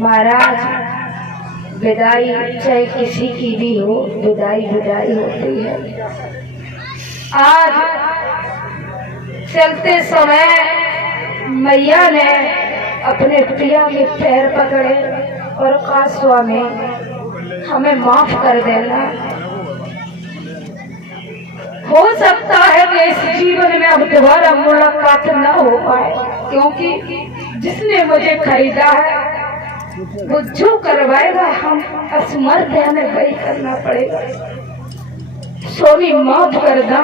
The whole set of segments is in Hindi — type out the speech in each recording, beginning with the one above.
महाराज, विदाई चाहे किसी की भी हो, विदाई विदाई होती है। आज चलते समय मैया ने अपने पिया के पैर पकड़े और कहा, स्वामी हमें माफ कर देना। हो सकता है कि इस जीवन में अब दोबारा मुलाकात न हो पाए, क्योंकि जिसने मुझे खरीदा है वो जो करवाएगा हम असमर्थ हैं, हमें वही करना पड़ेगा। स्वामी माफ कर दो,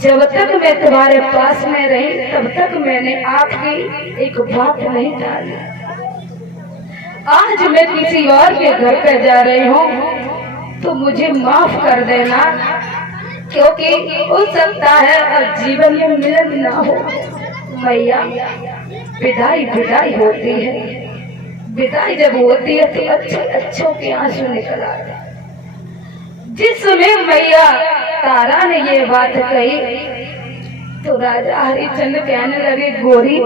जब तक मैं तुम्हारे पास में रही तब तक मैंने आपकी एक बात नहीं टाली। आज मैं किसी और के घर पे जा रही हूँ तो मुझे माफ कर देना, क्योंकि हो सकता है अब जीवन में मिलन न हो। मैया, विदाई विदाई होती है। विदाई जब होती है तो अच्छे अच्छों के आंसू निकल आते हैं। जिस समय मैया तारा ने ये बात कही तो राजा हरिश्चंद्र कहने लगे, गोरी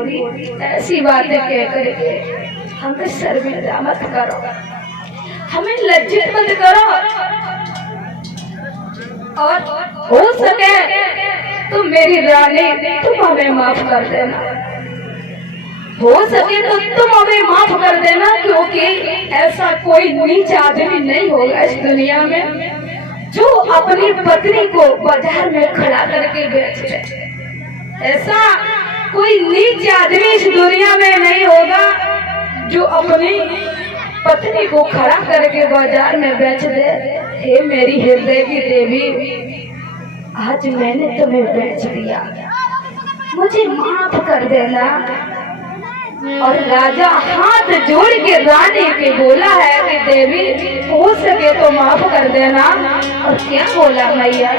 ऐसी बातें कह करके हमें शर्मिंदा मत करो, हमें लज्जित मत करो, और हो सके तो मेरी रानी तुम हमें माफ कर देना। हो सके तो तुम हमें माफ कर देना, क्योंकि ऐसा कोई नीच आदमी नहीं होगा इस दुनिया में जो अपनी पत्नी को बाजार में खड़ा करके बेच दे। ऐसा कोई नीच आदमी इस दुनिया में नहीं होगा जो अपनी पत्नी को खड़ा करके बाजार में बेच दे। हे मेरी हृदय की देवी, आज मैंने तुम्हें बेच दिया, मुझे माफ कर देना। और राजा हाथ जोड़ के रानी के बोला है कि देवी हो सके तो माफ कर देना। और क्या बोला मैया,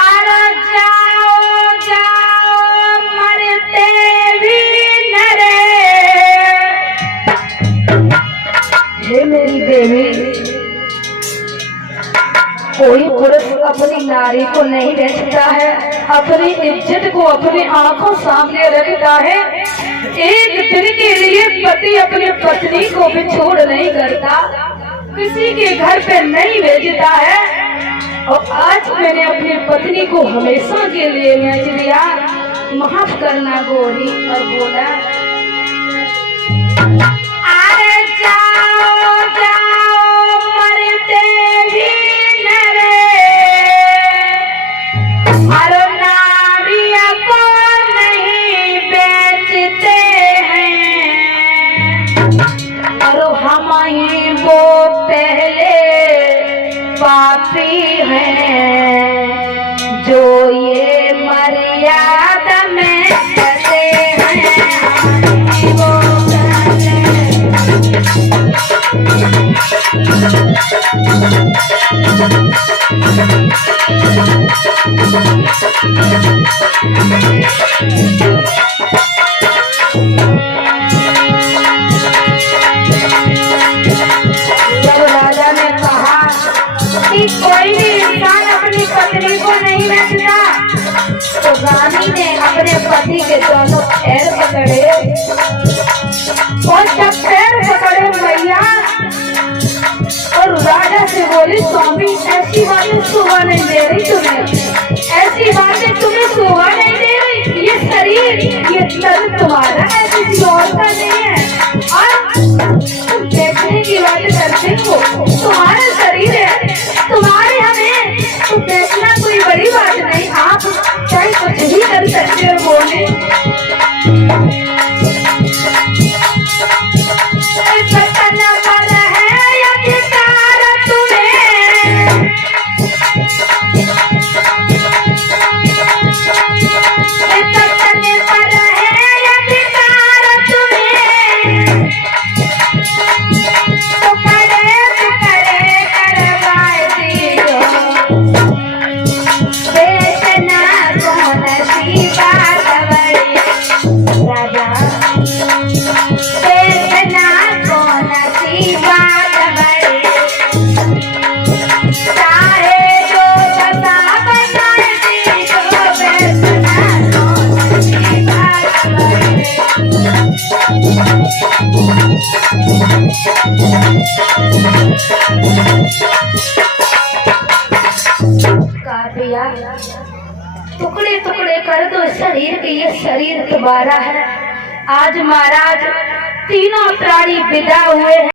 अरे जाओ जाओ मरते भी नरे। हे मेरी देवी, कोई पुरुष अपनी नारी को नहीं बेचता है, अपनी इज्जत को अपनी आंखों सामने रखता है। एक दिन के लिए पति अपनी पत्नी को भी छोड़ नहीं करता, किसी के घर पे नहीं भेजता है। और आज मैंने अपनी पत्नी को हमेशा के लिए बेच दिया, माफ करना गोरी। और बोला, अरे जाओ जाओ मरते भी पापी हैं जो ये मर्यादा में फंसे हैं, वो कोई भी इंसान अपनी पत्नी को नहीं बेचता। तो रानी ने अपने पति के दोनों पैर पकड़े और जब पैर पकड़े मैया और राजा से बोली, स्वामी ऐसी बातें शोभा नहीं दे रही तुम्हें, ऐसी बातें तुम्हें शोभा नहीं दे रही। ये शरीर, ये तन तुम्हारा है, किसी और का नहीं है। और तुम देखने की बात करते हो, तुम्हारा शरीर है, तुम्हारे हमें तो देखना कोई बड़ी बात नहीं। आप चाहे कुछ भी कर सकते हो बोले। चाहे जो सदा बनाए दी तो बेचना काव्या टुकड़े टुकड़े कर दो शरीर के, ये शरीर तुम्हारा है। आज महाराज तीनों प्राणी विदा हुए हैं।